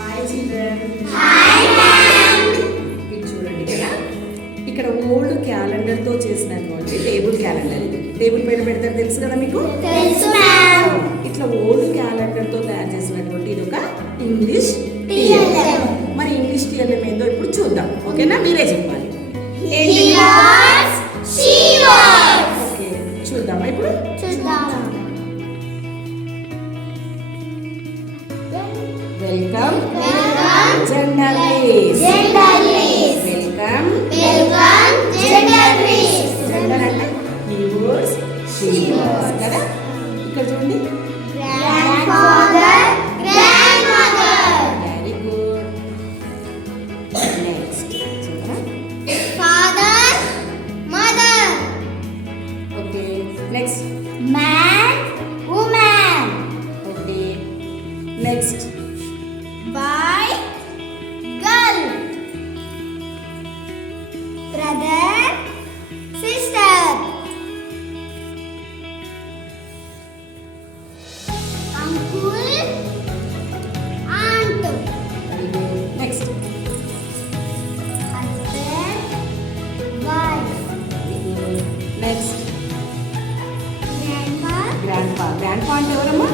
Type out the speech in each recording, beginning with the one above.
Hi children. ఇది చూడండి కదా, ఇక్కడ ఓల్డ్ క్యాలెండర్తో చేసినటువంటి టేబుల్ క్యాలెండర్. ఇది టేబుల్ పైన పెడతారు, తెలుసు కదా మీకు. ఇట్లా ఓల్డ్ క్యాలెండర్తో తయారు చేసినటువంటి ఇది ఒక ఇంగ్లీష్ టీఎల్ఎం. మరి ఇంగ్లీష్ టీఎల్ఎం ఏందో ఇప్పుడు చూద్దాం, ఓకేనా? మీరే చెప్పాలి. ఓకే, చూద్దామా ఇప్పుడు? Welcome journalist. Welcome journalist. Gender అంటే వ్యూవర్స్, షీవర్స్ కదా. ఇక్కడ చూడండి, very good. Next okay, next okay, next Brother, sister, uncle, aunt, next husband, wife, next grandma, grandpa. Grandpa అంటే ఎవరమ్మా?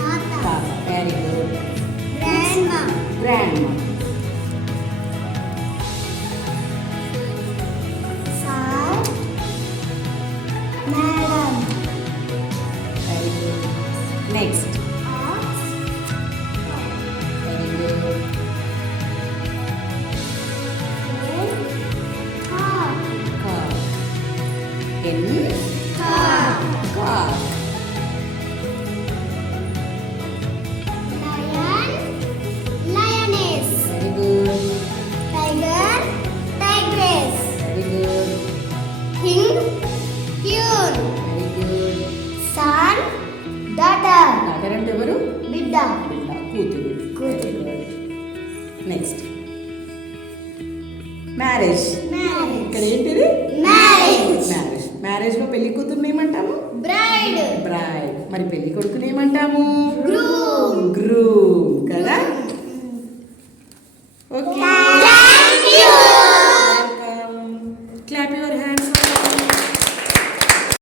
tata, very good. grandma, grandma. sir, madam, very good. Next ox, very good. car, car. ఎన్ car, car. lion, lioness, very good. tiger, tigress, very good. king, queen, very good. son, daughter, daughter అంటే ఎవరు? బిడ్డ, బిడ్డ, కూతురు. కూతురు. Next marriage. ఇక్కడ ఏంటిది? marriage, marriage. మ్యారేజ్లో పెళ్లి కూతురుని ఏమంటాము? bride, bride. మరి పెళ్లి కొడుకుని ఏమంటాము? groom,